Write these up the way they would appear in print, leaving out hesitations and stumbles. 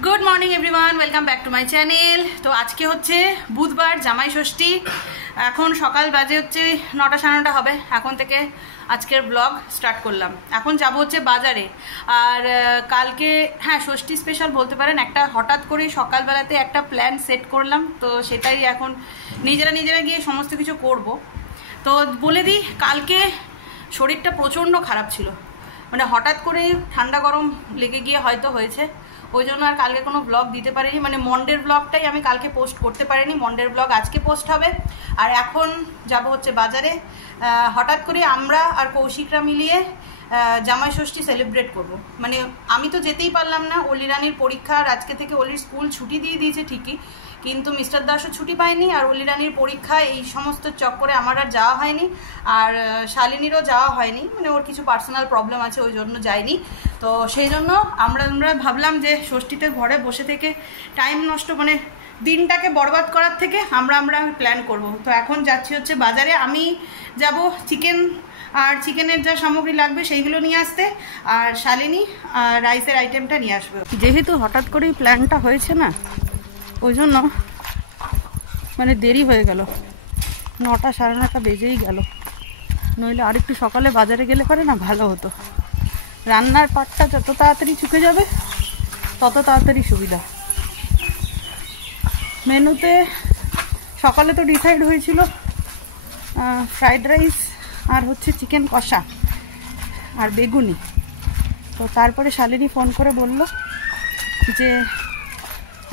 Good morning everyone welcome back to my channel. तो आज के होच्छे बुधवार जामाई षष्ठी। एखन सकाल बाजे होच्छे 9टा साढ़े 9टा होबे। एखन थेके आजकेर ब्लग स्टार्ट करलाम। एखन जाबो होच्छे बाजारे। और कालके हाँ षष्ठी स्पेशल बोलते पारेन एकटा हठात् करे सकाल बेलाते एकटा प्लान सेट करलाम। तो सेटाई एखन निजेरा निजेरा गिये समस्त किछु करबो। तो बोले दी कालके शरीरटा प्रचंड खराब छिलो, মানে হঠাৎ করে ঠান্ডা গরম লেগে গিয়ে হয়তো হয়েছে, ওই জন্য আর কালকে কোনো ব্লগ দিতে পারিনি। মানে মন্ডের ব্লগটাই আমি কালকে পোস্ট করতে পারিনি। মন্ডের ব্লগ আজকে পোস্ট হবে। আর এখন যাব হচ্ছে বাজারে। হঠাৎ করে আমরা আর কৌশিকরা মিলিয়ে জামাই ষষ্ঠী সেলিব্রেট করব। মানে আমি তো যেতেই পারলাম না, অলি রানীর পরীক্ষা আর আজকে থেকে অলির স্কুল ছুটি দিয়ে দিয়েছে ঠিকই, কিন্তু মিস্টার দাসও ছুটি পায়নি। আর অলি রানীর পরীক্ষা এই সমস্ত চক্করে আমার আর যাওয়া হয়নি। আর শালিনীরও যাওয়া হয়নি, মানে ওর কিছু পার্সোনাল প্রবলেম আছে ওই জন্য যায়নি। তো সেই জন্য আমরা ভাবলাম যে ষষ্ঠীতে ঘরে বসে থেকে টাইম নষ্ট, মানে দিনটাকে বরবাদ করার থেকে আমরা প্ল্যান করব। তো এখন যাচ্ছি হচ্ছে বাজারে। আমি যাব চিকেন আর চিকেনের যা সামগ্রী লাগবে সেইগুলো নিয়ে আসতে, আর শালিনী রাইসের আইটেমটা নিয়ে আসবে। যেহেতু হঠাৎ করেই প্ল্যানটা হয়েছে না, ওই জন্য মানে দেরি হয়ে গেল। 9টা সাড়ে 9টা বেজেই গেল। নইলে আর একটু সকালে বাজারে গেলে পারে না ভালো হতো। রান্নার পাটটা যত তাড়াতাড়ি চুকে যাবে তত তাড়াতাড়ি সুবিধা। মেনুতে সকালে তো ডিসাইড হয়েছিল ফ্রাইড রাইস আর হচ্ছে চিকেন কষা আর বেগুনি। তো তারপরে শালিনী ফোন করে বলল যে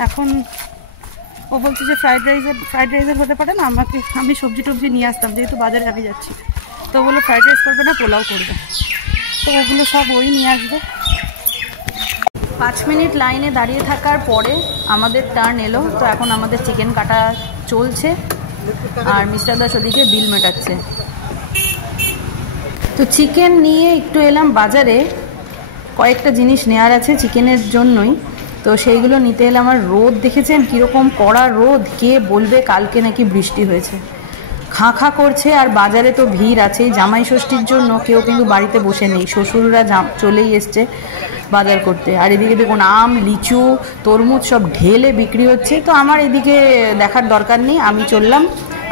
এখন ও বলছে যে ফ্রাইড রাইসের হতে পারে না, আমি সবজি টবজি নিয়ে আসতাম, যেহেতু বাজারে আমি যাচ্ছি। তো বললো ফ্রাইড রাইস করবে না, পোলাও করবে। তো ওগুলো সব ওই নিয়ে আসবে। 5 মিনিট লাইনে দাঁড়িয়ে থাকার পরে আমাদের টার্ন এলো। তো এখন আমাদের চিকেন কাটা চলছে আর মিস্টার দাস ওদিকে বিল মেটাচ্ছে। তো চিকেন নিয়ে একটু এলাম বাজারে, কয়েকটা জিনিস নেওয়ার আছে চিকেনের জন্যই। তো সেইগুলো নিতে এলাম। আর রোদ দেখেছেন কীরকম কড়া রোদ, কে বলবে কালকে নাকি বৃষ্টি হয়েছে। খাঁ খাঁ করছে। আর বাজারে তো ভিড় আছে জামাই ষষ্ঠীর জন্য, কেউ কিন্তু বাড়িতে বসে নেই, শ্বশুররা চলেই এসছে বাজার করতে। আর এদিকে দেখুন আম, লিচু, তরমুজ সব ঢেলে বিক্রি হচ্ছে। তো আমার এদিকে দেখার দরকার নেই, আমি চললাম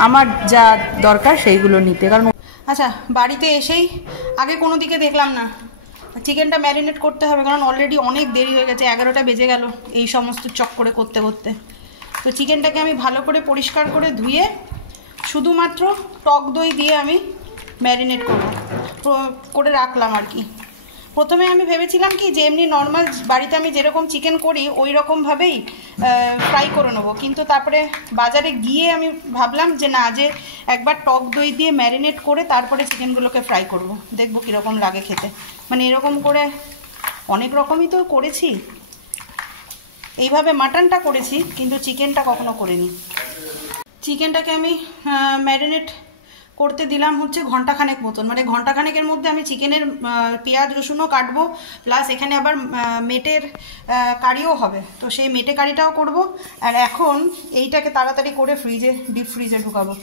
আমার যা দরকার সেইগুলো নিতে। কারণ আচ্ছা বাড়িতে এসেই আগে কোনো দিকে দেখলাম না, চিকেনটা ম্যারিনেট করতে হবে, কারণ অলরেডি অনেক দেরি হয়ে গেছে, 11টা বেজে গেল এই সমস্ত চক্করে করতে করতে। তো চিকেনটাকে আমি ভালো করে পরিষ্কার করে ধুয়ে শুধুমাত্র টক দই দিয়ে আমি ম্যারিনেট করে রাখলাম আর কি। প্রথমে আমি ভেবেছিলাম কি যে এমনি নর্মাল বাড়িতে আমি যেরকম চিকেন করি ওই রকমভাবেই ফ্রাই করে নেবো, কিন্তু তারপরে বাজারে গিয়ে আমি ভাবলাম যে না, যে একবার টক দই দিয়ে ম্যারিনেট করে তারপরে চিকেনগুলোকে ফ্রাই করব, দেখবো কীরকম লাগে খেতে। মানে এরকম করে অনেক রকমই তো করেছি, এইভাবে মাটনটা করেছি কিন্তু চিকেনটা কখনো করিনি। চিকেনটাকে আমি ম্যারিনেট করতে দিলাম হচ্ছে ঘন্টাখানেক মতন। মানে ঘন্টাখানেকের মধ্যে আমি চিকেনের পেঁয়াজ রসুনও কাটবো, প্লাস এখানে আবার মেটের কারিও হবে। তো সেই মেটে কারিটাও করব। আর এখন এইটাকে তাড়াতাড়ি করে ডিপ ফ্রিজে ঢুকাবো।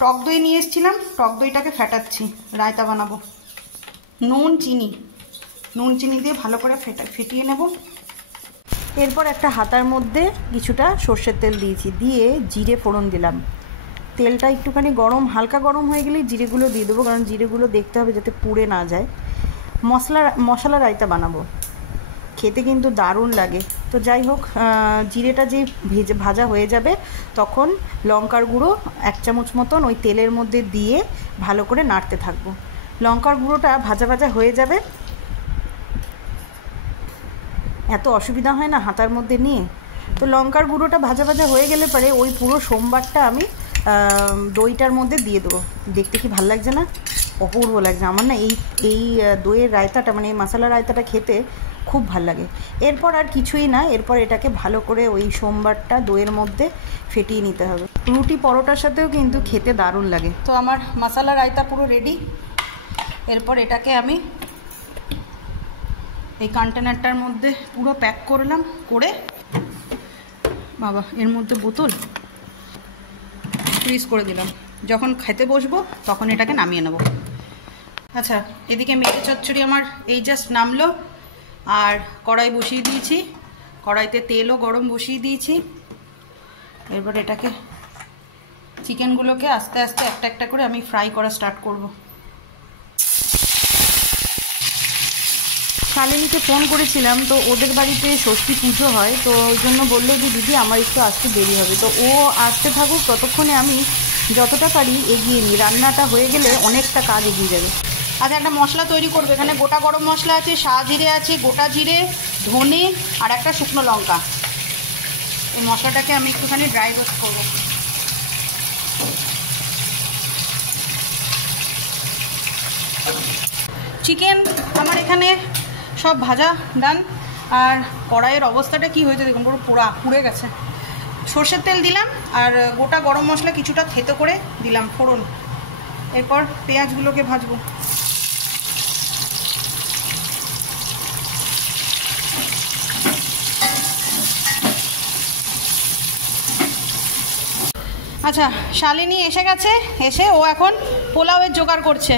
টক দই নিয়ে এসেছিলাম, টক দইটাকে ফেটাচ্ছি, রায়তা বানাবো। নুন চিনি দিয়ে ভালো করে ফেটিয়ে নেব। এরপর একটা হাতার মধ্যে কিছুটা সর্ষের তেল দিয়েছি, দিয়ে জিরে ফোড়ন দিলাম। তেলটা একটুখানি হালকা গরম হয়ে গেলেই জিরেগুলো দিয়ে দেবো, কারণ জিরেগুলো দেখতে হবে যাতে পুড়ে না যায়। মশলা রায়তা বানাবো, খেতে কিন্তু দারুণ লাগে। তো যাই হোক, জিরেটা যে ভাজা হয়ে যাবে তখন লঙ্কার গুঁড়ো 1 চামচ মতন ওই তেলের মধ্যে দিয়ে ভালো করে নাড়তে থাকবো। লঙ্কার গুঁড়োটা ভাজা হয়ে যাবে। এত অসুবিধা হয় না হাতার মধ্যে নিয়ে। তো লঙ্কার গুঁড়োটা ভাজা হয়ে গেলে পরে ওই পুরো সোমবারটা আমি দইটার মধ্যে দিয়ে দেবো। দেখতে কি ভালো লাগছে না, অপূর্ব লাগছে আমার না। এই দইয়ের রায়তাটা, মানে এই মশলা রায়তাটা খেতে খুব ভাল লাগে। এরপর আর কিছুই না, এরপর এটাকে ভালো করে ওই সোমবারটা দইয়ের মধ্যে ফেটিয়ে নিতে হবে। রুটি পরোটার সাথেও কিন্তু খেতে দারুণ লাগে। তো আমার মশলা রায়তা পুরো রেডি। এরপর এটাকে আমি এই কন্টেনারটার মধ্যে পুরো প্যাক করলাম, করে বাবা এর মধ্যে বোতল ফ্রিজ করে দিলাম। যখন খেতে বসবো তখন এটাকে নামিয়ে নেব। আচ্ছা, এদিকে মেটে চচ্চড়ি আমার এই জাস্ট নামলো, আর কড়াই বসিয়ে দিয়েছি। কড়াইতে তেলও গরম বসিয়ে দিয়েছি। এরপর এটাকে চিকেনগুলোকে আস্তে আস্তে একটা একটা করে আমি ফ্রাই করা স্টার্ট করব। শালিনীকে ফোন করেছিলাম, তো ওদের বাড়িতে ষষ্ঠী পুজো হয়, তো ওই জন্য বললো যে দিদি আমার একটু আসতে দেরি হবে, তো ও আসতে থাকুক, ততক্ষণে আমি যতটা পারি এগিয়ে নিই। রান্নাটা হয়ে গেলে অনেকটা কাজ এগিয়ে যাবে। আচ্ছা, একটা মশলা তৈরি করবে। এখানে গোটা গরম মশলা আছে, শাহজিরে আছে, গোটা জিরে, ধনে আর একটা শুকনো লঙ্কা। এই মশলাটাকে আমি একটুখানি ড্রাই রোস্ট করবো। চিকেন আমার এখানে সব ভাজা ডান। আর কড়াইয়ের অবস্থাটা কি হয়েছে দেখুন, পুরো পুড়ে গেছে। সর্ষের তেল দিলাম আর গোটা গরম মশলা কিছুটা থেতো করে দিলাম ফোড়ন। এরপর পেঁয়াজগুলোকে ভাজবো। আচ্ছা, শালিনী এসে গেছে, এসে ও এখন পোলাওয়ের জোগাড় করছে।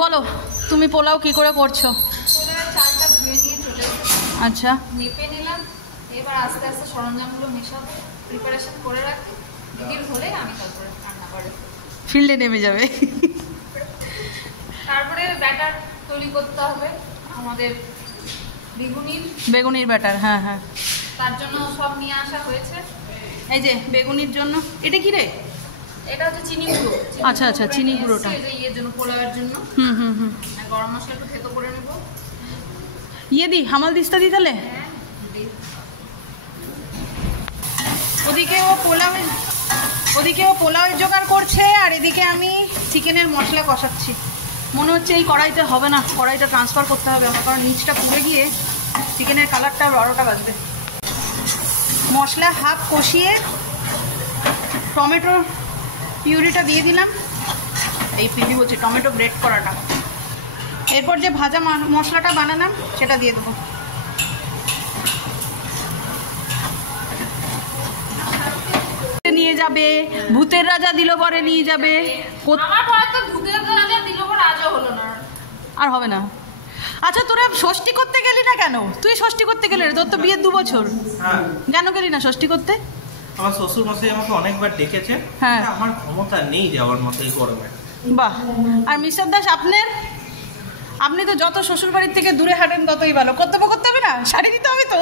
বলো তুমি পোলাও কি করে করছো? চালটা ধুয়ে নিয়ে চলে এসেছি। আচ্ছা, মেপে নিলাম। এবার আস্তে আস্তে সরঞ্জামগুলো মেশাবো, প্রিপারেশন করে রাখি। দিদির হলে আমি তারপরে রান্না করে ফিল্ডে নেমে যাবে। তারপরে ব্যাটার তৈরি করতে হবে আমাদের বেগুনির ব্যাটার। হ্যাঁ হ্যাঁ, তার জন্য সব নিয়ে আসা হয়েছে। এই যে বেগুনির জন্য। এটা কি রে? এটা হচ্ছে চিনি গুঁড়ো। আচ্ছা আচ্ছা, চিনি গুঁড়োটা ইয়ের জন্য, পোলাওয়ের জন্য। আর গরম মশলা একটু থেতো করে নেবো। ইয়ে দি হামাল দিস্তা দি তাহলে। ওদিকে ও পোলাওয়ের জোগাড় করছে আর এদিকে আমি চিকেনের মশলা কষাচ্ছি। মনে হচ্ছে এই কড়াইতে হবে না, কড়াইটা ট্রান্সফার করতে হবে আমার, কারণ নিচটা পুড়ে গিয়ে চিকেনের কালারটা 12টা বাজবে। মশলা হাফ কষিয়ে টমেটো পিউরিটা দিয়ে দিলাম। এই পিউরি বলছি, টমেটো গ্রেট করাটা। এরপর যে ভাজা মশলাটা বানালাম সেটা দিয়ে দেবো। নিয়ে যাবে, ভূতের রাজা দিল পরে নিয়ে যাবে। আমার পরে তো ভূতের রাজা দিল পরে রাজা হলো না, আর হবে না। আচ্ছা, তোরা ষষ্ঠী করতে গেলি না কেন? তুই ষষ্ঠী করতে গেলি রে, তোর তো বিয়ের 2 বছর। হ্যাঁ, কেন গেলি না ষষ্ঠী করতে? আমার শ্বশুর মশাই আমাকে অনেকবার ডেকেছে। হ্যাঁ, আমার ক্ষমতা নেই যাওয়ার মতো এই গরমে। বাহ। আর মিস্টার দাস, আপনি তো যত শ্বশুর বাড়ির থেকে দূরে হাঁটেন ততই ভালো। কর্তব্য করতে হবে না, শাড়ি দিতে হবে তো।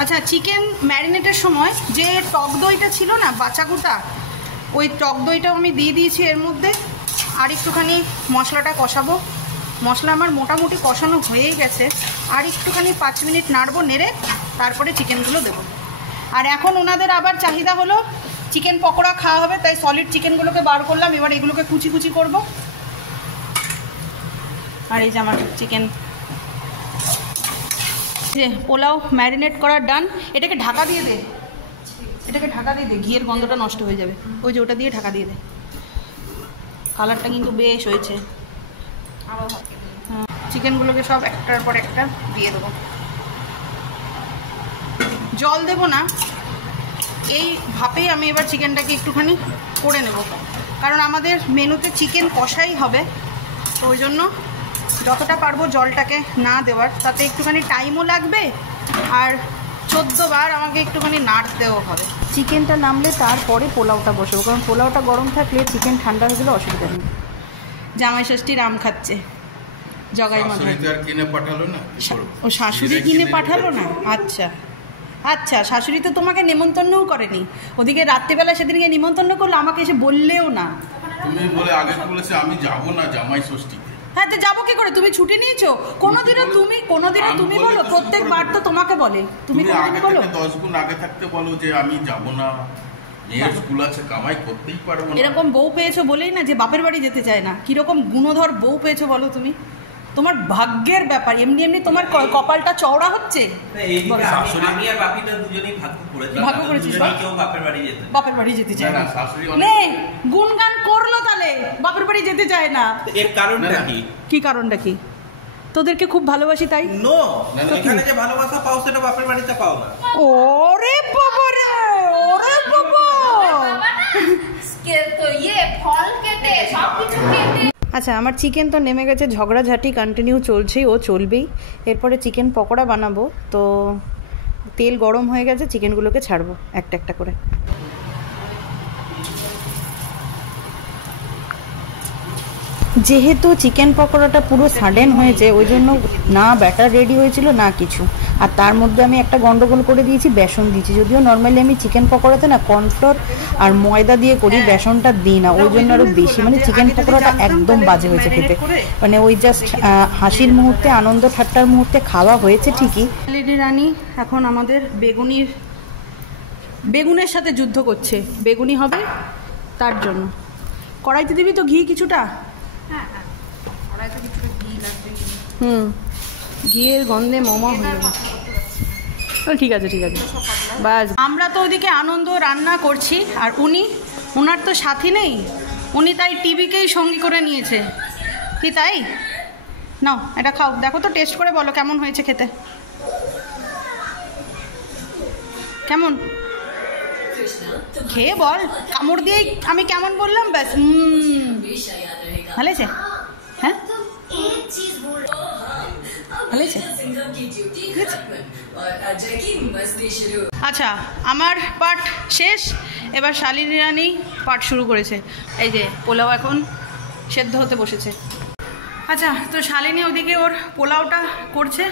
আচ্ছা, চিকেন ম্যারিনেটের সময় যে টক দইটা ছিল না, বাচ্চাগুটা, ওই টক দইটাও আমি দিয়ে দিয়েছি এর মধ্যে। আর একটুখানি মশলাটা কষাবো। মশলা আমার মোটামুটি কষানো হয়েই গেছে। আর একটুখানি 5 মিনিট নাড়বো, নেড়ে তারপরে চিকেনগুলো দেবো। আর এখন ওনাদের আবার চাহিদা হলো চিকেন পকোড়া খাওয়া হবে, তাই সলিড চিকেনগুলোকে বার করলাম। এবার এগুলোকে কুচি কুচি করব। আর এই যে আমার চিকেন পোলাও ম্যারিনেট করার ডান। এটাকে ঢাকা দিয়ে দে, ঘিয়ের গন্ধটা নষ্ট হয়ে যাবে। ওই যে ওটা দিয়ে ঢাকা দিয়ে দে। কালারটা কিন্তু বেশ হয়েছে। চিকেনগুলোকে সব একটার পর একটা দিয়ে দেবো। জল দেবো না, এই ভাপেই আমি এবার চিকেনটাকে একটুখানি করে নেব, কারণ আমাদের মেনুতে চিকেন কষাই হবে। তো ওই জন্য যতটা পারবো জলটাকে না দেওয়ার, তাতে একটুখানি টাইমও লাগবে আর 14 বার আমাকে একটুখানি নাড়তেও হবে। চিকেনটা নামলে তারপরে পোলাওটা বসাবো, কারণ পোলাওটা গরম থাকলে চিকেন ঠান্ডা হয়ে গেলে অসুবিধা নেই। জামাই ষষ্ঠীর আম খাচ্ছে জগাই মাথা। ও শাশুড়ি কিনে পাঠালো না? আচ্ছা আচ্ছা, শাশুড়ি তো তোমাকে নেমন্তন্নও করেনি। ওদিকে রাত্রিবেলা সেদিনকে নিমন্ত্রণ করলো, আমাকে এসে বললেও না। তুমি বলে আগে বলেছে আমি যাব না জামাই ষষ্ঠীতে। হ্যাঁ, তো যাবো কি করে? তুমি ছুটি নিয়েছো? কোনোদিনও তুমি বলো? প্রত্যেকবার তো তোমাকে বলে। তুমি আগে থেকে 10 গুণ আগে থাকতে বলো যে আমি যাব না, মেয়ের স্কুল আছে, কামাই করতেই পারবো না। এরকম বউ পেয়েছো বলেই না যে বাপের বাড়ি যেতে চায় না। কিরকম গুণধর বউ পেয়েছো বলো তুমি? তোমার ভাগ্যের ব্যাপার। এমনি এমনি তোমার কপালটা চওড়া হচ্ছে। ভাগ্য করেছিস, বাপের বাড়ি যেতে চায় না। গুণগান করলো, তাহলে বাপের বাড়ি যেতে চায় না। এর কারণটা কি? কি কারণটা কি? তোদেরকে খুব ভালোবাসি তাই। নো, এখানে যে ভালোবাসা পাও সেটা বাপের বাড়িতে পাও না। ওরে বাবা রে, ওরে বাবা। ফল কেটে সবকিছু কেটে আচ্ছা, আমার চিকেন তো নেমে গেছে, ঝগড়াঝাটি কন্টিনিউ চলছেই, ও চলবেই। এরপরে চিকেন পকোড়া বানাবো, তো তেল গরম হয়ে গেছে, চিকেনগুলোকে ছাড়বো একটা একটা করে। যেহেতু চিকেন পকোড়াটা পুরো সাডেন হয়েছে, ওই জন্য না ব্যাটার রেডি হয়েছিল না কিছু, আর তার মধ্যে আমি একটা গন্ডগোল করে দিয়েছি, বেসন দিয়েছি। যদিও নর্মালি আমি চিকেন পকোড়াতে না কর্নফ্লোর আর ময়দা দিয়ে করি, বেসনটা দিই না, ওই জন্য আরও বেশি মানে চিকেন পকোড়াটা একদম বাজে হয়েছে খেতে। মানে ওই জাস্ট হাসির মুহূর্তে, আনন্দ ঠাট্টার মুহূর্তে খাওয়া হয়েছে ঠিকই। লেডি রানী এখন আমাদের বেগুনের সাথে যুদ্ধ করছে, বেগুনি হবে তার জন্য। কড়াইতে দিবি তো ঘি কিছুটা? ঘিয়ের গন্ধে মোমো হয়ে যাবে। ঠিক আছে ঠিক আছে, বাস। আমরা তো ওদিকে আনন্দ রান্না করছি, আর ওনার তো সাথী নেই, উনি তাই টিভিকেই সঙ্গী করে নিয়েছে। কি তাই? নাও এটা খাও, দেখো তো টেস্ট করে বলো কেমন হয়েছে খেতে। কেমন খেয়ে বল, কামড় দিয়েই আমি কেমন বললাম ব্যাস। ভালো আছে? হ্যাঁ ভালো আছে। আচ্ছা, আমার পার্ট শেষ, এবার শালিনী রানী পার্ট শুরু করেছে। এই যে পোলাও এখন সেদ্ধ হতে বসেছে। আচ্ছা, তো শালিনী ওদিকে ওর পোলাওটা করছে,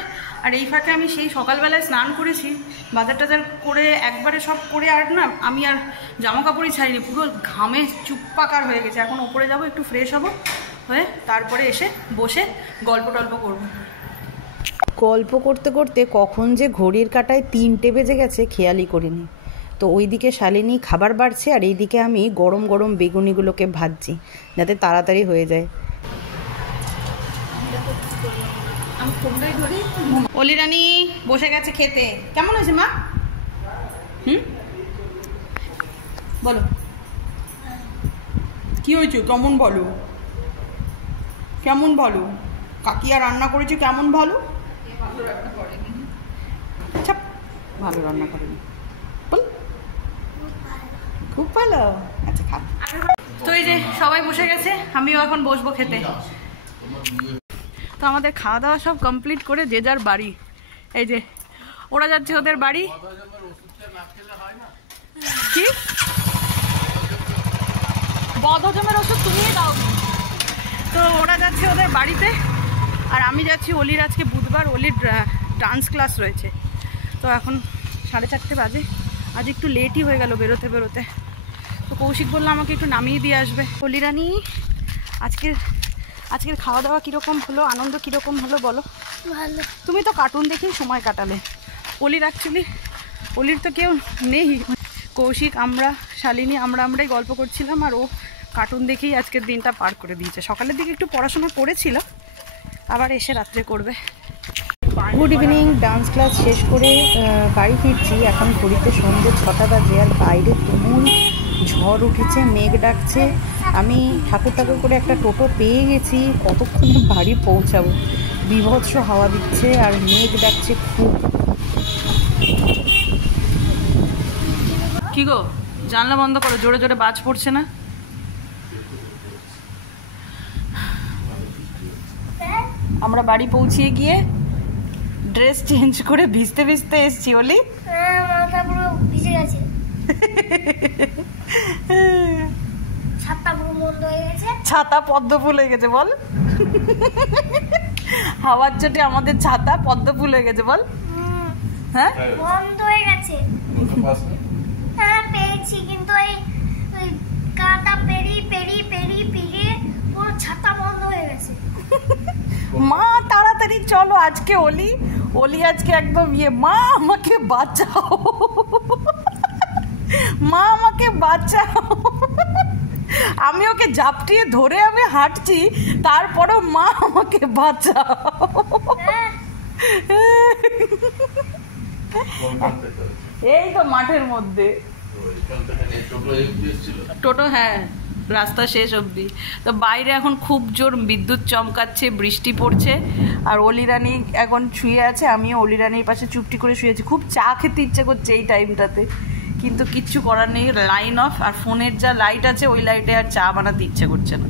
আর এই ফাঁকে আমি সেই সকালবেলায় স্নান করেছি, বাজার টাজার করে একবারে সব করে, আর না আমি আর জামা কাপড়ই ছাড়িনি, পুরো ঘামে চুপ্পাকার হয়ে গেছে। এখন ওপরে যাব, একটু ফ্রেশ হব, হয়ে তারপরে এসে বসে গল্প টল্প করব। গল্প করতে করতে কখন যে ঘড়ির কাঁটায় 3টে বেজে গেছে খেয়ালই করিনি। তো ওইদিকে শালিনী খাবার বাড়ছে, আর এইদিকে আমি গরম গরম বেগুনিগুলোকে ভাজছি যাতে তাড়াতাড়ি হয়ে যায়। অলি রানী বসে গেছে খেতে। কেমন হয়েছে মা? বলো কি হয়েছে, কেমন বলো, কেমন বলো। কাকিয়া রান্না করেছে কেমন ভালো? ভালো রান্না করেনি বল, খুব ভালো। আচ্ছা খা। তো এই যে সবাই বসে গেছে, আমিও এখন বসবো খেতে। তো আমাদের খাওয়া দাওয়া সব কমপ্লিট করে যে যার বাড়ি, এই যে ওরা যাচ্ছে ওদের বাড়ি। কি বদহজমের ওষুধ তুমিই দাও। তো ওরা যাচ্ছে ওদের বাড়িতে, আর আমি যাচ্ছি, অলির আজকে বুধবার, অলির ডান্স ক্লাস রয়েছে। তো এখন 4:30 বাজে, আজ একটু লেটই হয়ে গেল বেরোতে বেরোতে। তো কৌশিক বললো আমাকে একটু নামিয়ে দিয়ে আসবে। অলি রানী আজকের খাওয়া দাওয়া কীরকম হলো, আনন্দ কীরকম হলো বলো? ভালো। তুমি তো কার্টুন দেখেই সময় কাটালে। অলির তো কেউ নেই, কৌশিক, আমরা, শালিনী, আমরাই গল্প করছিলাম, আর ও কার্টুন দেখেই আজকের দিনটা পার করে দিয়েছে। সকালের দিকে একটু পড়াশোনা করেছিল, আবার এসে রাত্রে করবে। Good evening. ডান্স ক্লাস শেষ করে বাড়ি ফিরছি, এখন ঘড়িতে সন্ধ্যে 6টা বাজে, আর বাইরে তুমুল ঝড় উঠেছে, মেঘ ডাকছে। আমি ঠাকুর করে একটা টোটো পেয়ে গেছি, কতক্ষণে বাড়ি পৌঁছাবো। বিভৎস হাওয়া দিচ্ছে আর মেঘ ডাকছে খুব। কি গো, জানলা বন্ধ করো, জোরে জোরে বাজ পড়ছে না? আমরা বাড়ি পৌঁছিয়ে গিয়ে ড্রেস চেঞ্জ করে ভিজতে ভিজতে এসছি। অলি মাথা পুরো ভিজে গেছে, ছাতা পুরো বন্ধ হয়ে গেছে, ছাতা পদ্ম ফুল হয়ে গেছে বল। হাওয়ার চোটে আমাদের ছাতা পদ্ম ফুল হয়ে গেছে বল। হ্যাঁ বন্ধ হয়ে গেছে। হ্যাঁ পেয়েছি, কিন্তু ওই কাঁটা পেরিয়ে পুরো ছাতা বন্ধ হয়ে গেছে। মা তাড়াতাড়ি চলো, আজকে অলি আজকে একদম মা আমাকে বাঁচাও, মা আমাকে বাঁচাও। আমি ওকে ঝাপটিয়ে ধরে আমি হাঁটছি, তারপরেও মা আমাকে বাঁচাও। এই তো মাঠের মধ্যে টোটো, হ্যাঁ রাস্তা শেষ অবধি। তো বাইরে এখন খুব জোর বিদ্যুৎ চমকাচ্ছে, বৃষ্টি পড়ছে, আর অলি রানী এখন শুয়ে আছে, আমিও অলি রানীর পাশে চুপটি করে শুয়েছি। খুব চা খেতে ইচ্ছে করছে এই টাইমটাতে, কিন্তু কিচ্ছু করার নেই, লাইন অফ, আর ফোনের যা লাইট আছে ওই লাইটে আর চা বানাতে ইচ্ছে করছে না।